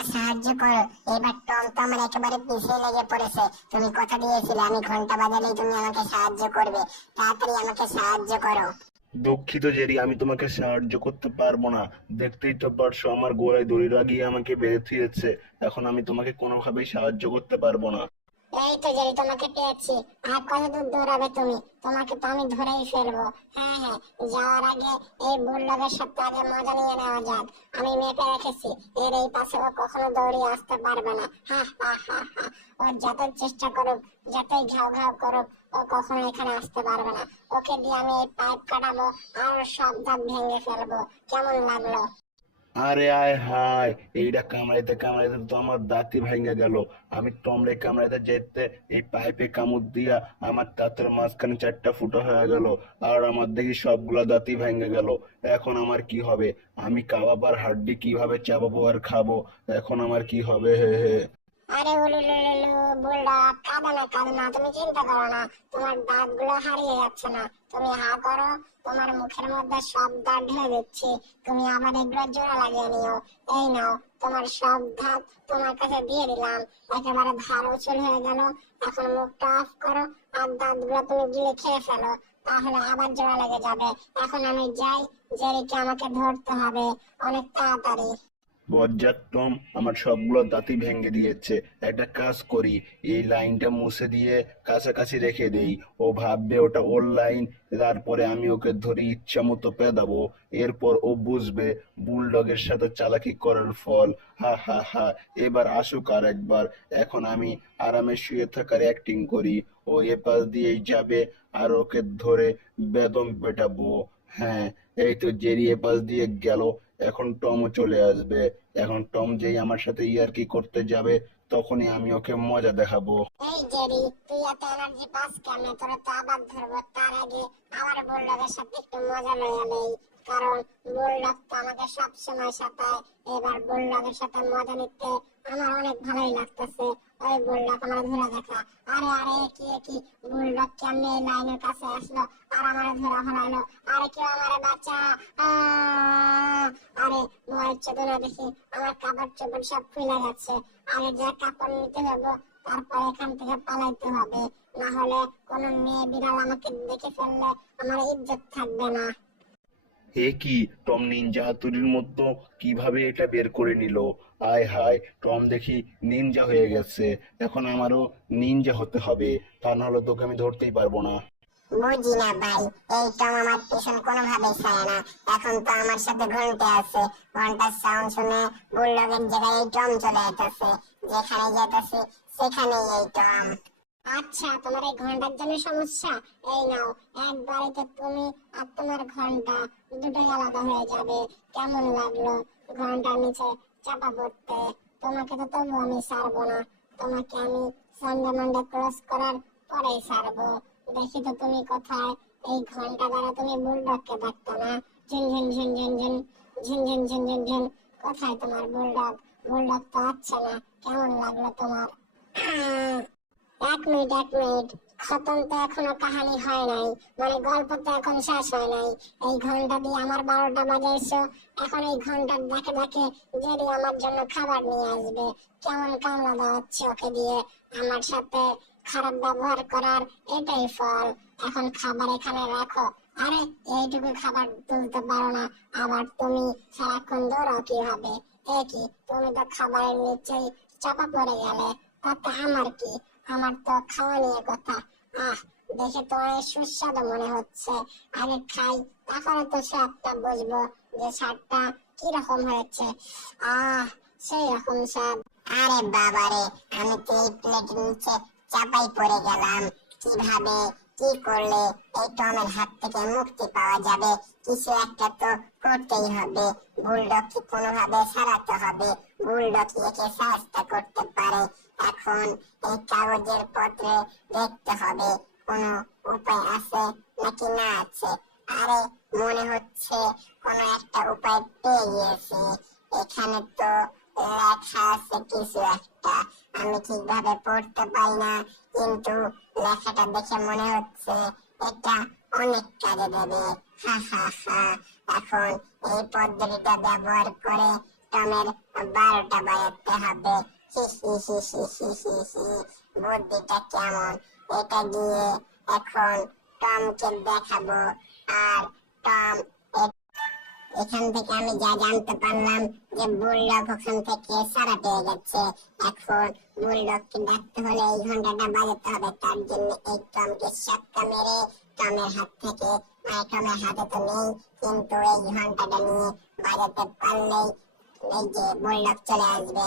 আমার সাহায্য করো। এবার টম তো আমার একেবারে পিছিয়ে লেগে পড়েছে। তুমি কথা দিয়েছিলে আমি ঘন্টা বাজালেই তুমি আমাকে সাহায্য করবে। তাড়াতাড়ি আমাকে সাহায্য করো। দুঃখিত জেরি, আমি তোমাকে সাহায্য করতে পারবো না। দেখতেই তো পারছো আমার গোড়ায় দড়ি লাগিয়ে আমাকে বেঁধে দিয়েছে। এখন আমি তোমাকে কোনোভাবেই সাহায্য করতে পারবো না। এই তো জেরি, তোমাকে পেয়েছি। আর কত দূর দৌড়াবে তুমি? তোমাকে তো আমি ধরেই ফেলবো। হ্যাঁ হ্যাঁ, যাওয়ার আগে এই বুলডগের সাথে আগে মজা নিয়ে নেওয়া যাক। আমি মেপে রেখেছি এর এই পাশে ও কখনো দৌড়িয়ে আসতে পারবে না। হা হা হা হা। ও যতই চেষ্টা করুক, যতই ঘাউ ঘাউ করুক, ও কখনো এখানে আসতে পারবে না। ওকে দিয়ে আমি এই পাইপ কাটাবো আর ওর সব দাঁত ভেঙে ফেলবো। কেমন লাগলো? আরে আয় হায়, এইটা কামড়াইতে কামড়াইতে তো আমার দাঁতই ভেঙে গেল। আমি টমরে কামড়াইতে যেতে এই পাইপে কামড় দিয়া আমার দাঁতের মাঝখানে 4টা ফুটো হয়ে গেল। আর আমার দেখি সবগুলা দাঁতই ভেঙে গেল। এখন আমার কি হবে? আমি কাবাবার হাড্ডি কিভাবে চাবাবো আর খাবো? এখন আমার কি হবে? হে হে। আরে উলুলুলুলু, বুলডগ কাঁদো না কাঁদো না, তুমি চিন্তা করো না। তোমার দাঁত গুলো হারিয়ে যাচ্ছে না। তুমি হা করো, তোমার মুখের মধ্যে সব দাঁত ঢেলে দিচ্ছি। তুমি আবার এগুলো জোড়া লাগিয়ে নিও। এই নাও, তোমার সব দাঁত তোমার কাছে দিয়ে দিলাম। একেবারে ধার উচুল হয়ে গেল। এখন মুখটা অফ করো আর দাঁত গুলো তুমি গিলে খেয়ে ফেলো। তাহলে আবার জোড়া লেগে যাবে। এখন আমি যাই, জেরিকে আমাকে ধরতে হবে অনেক তাড়াতাড়ি। বজ্জাত টম আমার সবগুলো দাঁতই ভেঙে দিয়েছে। একটা কাজ করি, এই লাইনটা মুছে দিয়ে কাছাকাছি রেখে দেই। ও ভাববে ওটা ওর লাইন। তারপরে আমি ওকে ধরে ইচ্ছা মতো পেদাবো। এরপর ও বুঝবে বুলডগের সাথে চালাকি করার ফল। হা হা হা। এবার আসুক আর একবার। এখন আমি আরামে শুয়ে থাকার অ্যাক্টিং করি। ও এপাশ দিয়েই যাবে আর ওকে ধরে বেদম পেটাবো। হ্যাঁ, এই তো জেরি এপাশ দিয়ে গেল। এখন টমও চলে আসবে। এখন টম যেই আমার সাথে ইয়ার্কি করতে যাবে, তখনই আমি ওকে মজা দেখাবো। এই জেরি, তুই এত এনার্জি পাস কেন? তোরা তো আবার ধরবো, তার আগে আমার বুলডগের সাথে একটু মজা লইয়া নেই। কারণ বুলডগ তো আমাকে সব সময় সাথে। এবার বুলডগের সাথে মজা নিতে আমার অনেক ভালোই লাগতেছে। ওই বুলডগ আমার ধরে দেখা। আরে আরে, কি কি বুলডগ কেমনে এই লাইনের কাছে আসলো আর আমার ধরা হলাইলো? আরে কেউ আমারে বাঁচা! আরে ভয় চোদে না দেখি আমার কাপড় চোপড় সব খুলে গেছে। আগে যা কাপড় নিতে হবে, তারপর এখান থেকে পালাইতে হবে। না হলে কোনো মেয়ে বিড়াল আমাকে দেখে ফেললে আমার ইজ্জত থাকবে না। এ কি, টম নিনজা হাতুড়ির মতো কিভাবে এটা বের করে নিল? আয় হায়, টম দেখি নিনজা হয়ে গেছে। এখন আমারও নিনজা হতে হবে, তা নাহলে তোকে আমি ধরতেই পারবো না। বুঝি না ভাই, এই টম আমার পিছন কোনোভাবেই ছাড়ে না। এখন তো আমার সাথে ঘন্টা আছে। ঘন্টার সাউন্ড শুনে বুলডগের জায়গায় এই টম চলে যেতেছে। যেখানে যেতেছে সেখানেই এই টম। আচ্ছা, তোমার এই ঘন্টার জন্য সমস্যা? এই নাও, একবারে তো তুমি আর তোমার ঘন্টা দুটোই আলাদা হয়ে যাবে। কেমন লাগলো ঘন্টার নিচে চাপা পড়তে? তোমাকে তো তবু আমি ছাড়বো না। তোমাকে আমি সানডে মানডে ক্রস করার পরেই ছাড়বো। দেখি তো তুমি কোথায়। এই ঘন্টা দ্বারা তুমি বুলডগকে ডাকতো না? ঝিন ঝিন ঝিন ঝিন ঝিন ঝিন ঝিন ঝিন ঝিন ঝিন। কোথায় তোমার বুলডগ? বুলডগ তো আসছে না। কেমন লাগলো তোমার? এক মিনিট এক মিনিট, খতম তো এখনো কাহানি হয় নাই। মানে গল্প তো এখন শেষ হয় নাই। এই ঘন্টা দিয়ে আমার 12টা বাজাইছো। এখন এই ঘন্টার ডাকে ডাকে জেরি আমার জন্য খাবার নিয়ে আসবে। কেমন কামড়া দেওয়াচ্ছে ওকে দিয়ে। আমার সাথে খারাপ ব্যবহার করার এটাই ফল। এখন খাবার এখানে রাখো। আরে, এইটুকু খাবার তুলতে পারো না, আবার তুমি সারাক্ষণ দৌড়াও কিভাবে? এ কি, তুমি তো খাবারের নিচেই চাপা পড়ে গেলে। তাতে আমার কি? আমার তো খাওয়া নিয়ে কথা। আহ, দেখে তো অনেক সুস্বাদু মনে হচ্ছে। আগে খাই, তারপরে তো স্বাদটা বুঝবো যে স্বাদটা কিরকম হয়েছে। আহ, সেই রকম স্বাদ। আরে বাবারে, আমি তো এই প্লেটের নিচে চাপাই পড়ে গেলাম। কিভাবে, কি করলে এই টমের হাত থেকে মুক্তি পাওয়া যাবে? কিছু একটা তো করতেই হবে। বুলডগকে কোনোভাবে সারাতে হবে। বুলডগ একে সাহায্য করতে পারে। এখন এই কাগজের পত্রে দেখতে হবে কোনো উপায় আছে নাকি না আছে। আরে, মনে হচ্ছে কোনো একটা উপায় পেয়ে গিয়েছি। এখানে তো লেখা আছে কিছু একটা। আমি ঠিকভাবে পড়তে পারি না, কিন্তু লেখাটা দেখে মনে হচ্ছে এটা অনেক কাজে দেবে। হা হা হা। এখন এই পদ্ধতিটা ব্যবহার করে টমের 12টা বাজাতে হবে। হি হি হি হি হি হি হি। বুদ্ধিটা কেমন, এটা গিয়ে এখন টমকে দেখাবো। আর টম, এখান থেকে আমি যা জানতে পারলাম যে বুলডগ ওখান থেকে সারা পেয়ে গেছে। এখন বুলডগকে ডাকতে হলে এই ঘন্টাটা বাজাতে হবে। তার জন্য এই টমকে সক্কা মেরে টমের হাত থেকে, টমের হাতে তো নেই, কিন্তু এই ঘন্টাটা নিয়ে বাজাতে পারলেই এই যে বুলডগ চলে আসবে।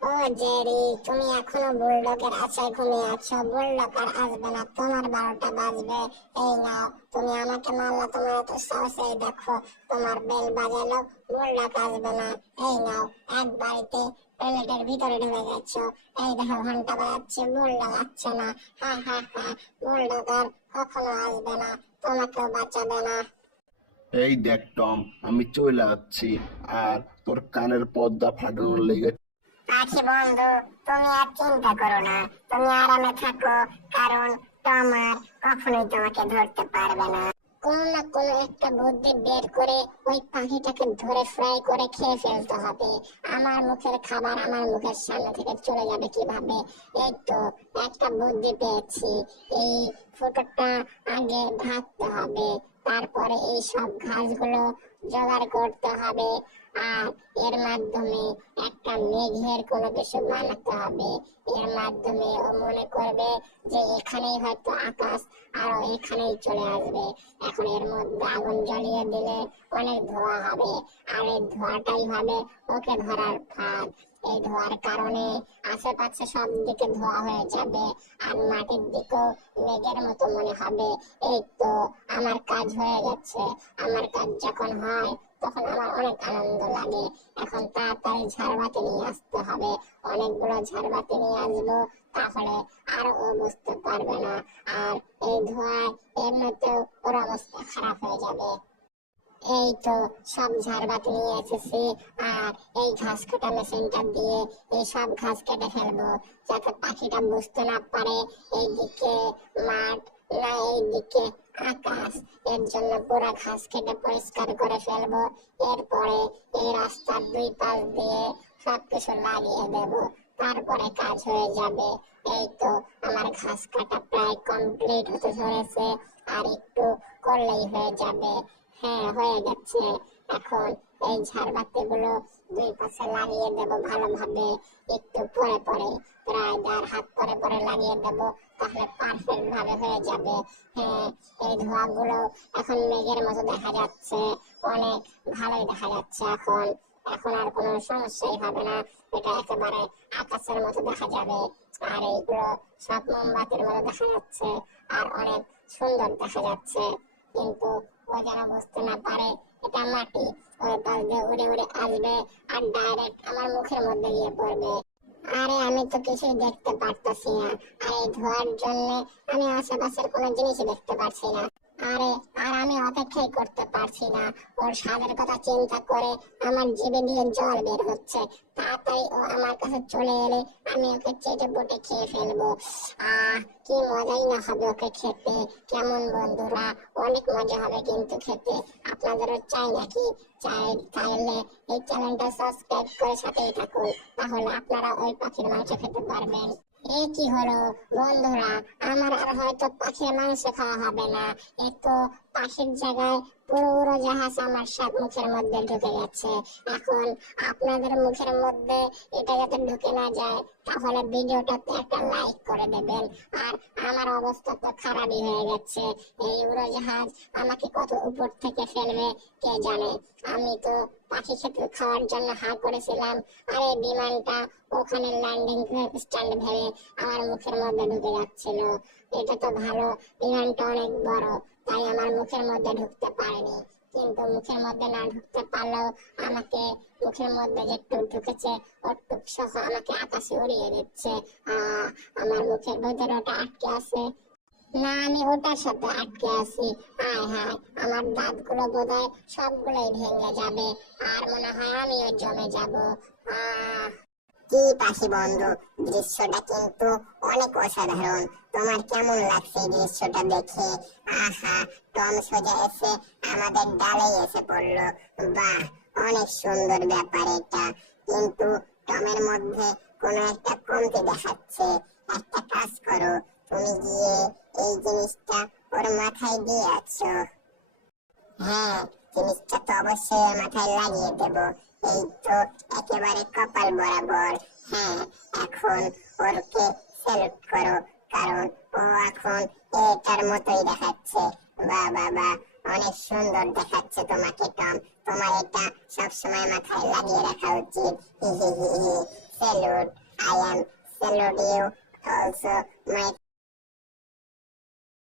ও জেরি, তুমি এখনো বুলডগের আশায় ঘুমিয়ে আছো। বুলডগ আর আসবে না, তোমার 12টা বাজবে। এই নাও, তুমি আমাকে মারলা, তোমার এত সাহস, এই দেখো তোমার বেল বাজালো, বুলডগ আসবে না। এই নাও, এক বাড়িতে টয়লেটের ভিতরে ঢুকে গেছো। এই দেখো ঘন্টা বাজাচ্ছে, বুলডগ আসছে না। হা হা হা, বুলডগ আর কখনো আসবে না, তোমাকেও বাঁচাবে না। এই দেখ টম, আমি চলে যাচ্ছি। আর তোর কানের পর্দা ফাটানোর লেগে পাখি বন্ধু, তুমি আর চিন্তা করো না, তুমি আরামে থাকো, কারণ টম আর কখনোই তোমাকে ধরতে পারবে না। কোনো না কোনো একটা বুদ্ধি বের করে ওই পাখিটাকে ধরে ফ্রাই করে খেয়ে ফেলতে হবে। আমার মুখের খাবার আমার মুখের সামনে থেকে চলে যাবে কিভাবে? এই তো একটা বুদ্ধি পেয়েছি। এই ফুটোটা আগে ভাবতে হবে, তারপরে এই সব ঘাসগুলো জোগাড় করতে হবে, আর এর মাধ্যমে একটা মেঘের কোনো কিছু বানাতে হবে। এর মাধ্যমে ও মনে করবে যে এখানেই হয়তো আকাশ, আর ও এখানেই চলে আসবে। এখন এর মধ্যে আগুন জ্বালিয়ে দিলে অনেক ধোঁয়া হবে, আর এই ধোঁয়াটাই হবে ওকে ধরার ফাঁদ। এই ধোঁয়ার কারণে আশেপাশে সব দিকে ধোঁয়া হয়ে যাবে, আর মাটির দিকেও মেঘের মতো মনে হবে। এই তো আমার কাজ হয়ে গেছে। আমার কাজ যখন হয় তখন আমার অনেক আনন্দ লাগে। এখন তাড়াতাড়ি ঝাড়বাতি নিয়ে আসতে হবে, অনেকগুলো ঝাড়বাতি নিয়ে আসবো, তাহলে আর ও বুঝতে পারবে না। আর এই ধোঁয়ায় এমনিতেও ওর অবস্থা খারাপ হয়ে যাবে। এই তো সব ঝাড়বাতি নিয়ে এসেছি, আর এই ঘাস কাটা মেশিনটা দিয়ে এই সব ঘাস কেটে ফেলবো, যাতে পাখিটা বুঝতে না পারে এইদিকে মাঠ না এইদিকে আকাশ। এর জন্য পুরো ঘাস কেটে পরিষ্কার করে ফেলবো। এরপরে এই রাস্তার দুই পাশ দিয়ে সবকিছু লাগিয়ে দেব, তারপরে কাজ হয়ে যাবে। এই তো আমার ঘাস কাটা প্রায় কমপ্লিট হতে ধরেছে, আর একটু করলেই হয়ে যাবে। হ্যাঁ, হয়ে গেছে। এখন এই ঝাড়বাতি গুলো দুই পাশে লাগিয়ে দেব ভালোভাবে, একটু পরে পরে, প্রায় 1.5 হাত পরে পরে লাগিয়ে দেব, তাহলে পারফেক্ট ভাবে হয়ে যাবে। হ্যাঁ, এই ধোঁয়া গুলো এখন মেঘের মতো দেখা যাচ্ছে, অনেক ভালোই দেখা যাচ্ছে। এখন এখন আর কোনো সমস্যাই হবে না, এটা একেবারে আকাশের মতো দেখা যাবে। আর এইগুলো সব মোমবাতির মতো দেখা যাচ্ছে, আর অনেক সুন্দর দেখা যাচ্ছে। কিন্তু ও যেন বুঝতে না পারে এটা মাটি, ওই পাশ দিয়ে উড়ে উড়ে আসবে আর ডাইরেক্ট আমার মুখের মধ্যে গিয়ে পড়বে। আরে আমি তো কিছুই দেখতে পারতাছি না, আর এই ধোঁয়ার জন্য আমি আশেপাশের কোনো জিনিসই দেখতে পারছি না। আরে আর আমি অপেক্ষাই করতে পারছি না, ওর স্বাদের কথা চিন্তা করে আমার জিভে দিয়ে জল বের হচ্ছে। তাড়াতাড়ি ও আমার কাছে চলে এলে আমি ওকে চেটে পুটে খেয়ে ফেলবো। কি মজাই না হবে ওকে খেতে। কেমন বন্ধুরা, অনেক মজা হবে কিন্তু খেতে। আপনাদেরও চাই নাকি? চাইলে এই চ্যানেলটা সাবস্ক্রাইব করে সাথেই থাকুন, তাহলে আপনারা ওই পাখির মাংস খেতে পারবেন। এ কি হলো বন্ধুরা, আমার আর হয়তো পাখির মাংস খাওয়া হবে না। এ তো পাখির জায়গায় পুরো উড়োজাহাজ আমার সাথে মুখের মধ্যে ঢুকে গেছে। এখন আপনাদের মুখের মধ্যে এটা যাতে ঢুকে না যায়, তাহলে ভিডিওটাতে একটা লাইক করে দেবেন। আর আমার অবস্থা তো খারাপই হয়ে গেছে, এই উড়োজাহাজ আমাকে কত উপর থেকে ফেলবে কে জানে। আমি তো পাখি খেতে খাওয়ার জন্য হা করেছিলাম, আর এই বিমানটা ওখানে ল্যান্ডিং স্ট্যান্ড ভেবে আমার মুখের মধ্যে ঢুকে যাচ্ছিল। এটা তো ভালো, বিমানটা অনেক বড়, তাই আমার মুখের মধ্যে ঢুকতে পারেনি। কিন্তু মুখের মধ্যে না ঢুকতে পারলেও আমাকে মুখের মধ্যে যেটুকু ঢুকেছে ওটুক সহ আমাকে আকাশে উড়িয়ে দিচ্ছে। আমার মুখের ভেতরে ওটা আটকে আছে না, আমি ওটার সাথে আটকে আছি। হায় হায়, আমার দাঁতগুলো বোধহয় সবগুলোই ভেঙে যাবে, আর মনে হয় আমিও জমে যাব। কি পাখি বন্ধু, দৃশ্যটা কিন্তু অনেক অসাধারণ। তোমার কেমন লাগছে এই দৃশ্যটা দেখে? আহা, টম সোজা এসে আমাদের ডালে এসে পড়লো। বাহ, অনেক সুন্দর ব্যাপার এটা, কিন্তু টমের মধ্যে কোনো একটা কমতি দেখাচ্ছে। একটা কাজ করো, তুমি গিয়ে এই জিনিসটা ওর মাথায় দিয়ে আসো। হ্যাঁ, জিনিসটা তো অবশ্যই ওর মাথায় লাগিয়ে দেব। এই তো একেবারে কপাল বরাবর। হ্যাঁ, এখন ওরকে স্যালুট করো, কারণ ও এখন এটার মতোই দেখাচ্ছে। বাহ বাহ বাহ, অনেক সুন্দর দেখাচ্ছে তোমাকে টম। তোমার এটা সবসময় মাথায় লাগিয়ে রাখা উচিত। হি হি হি হি। Salute, I am salute you also my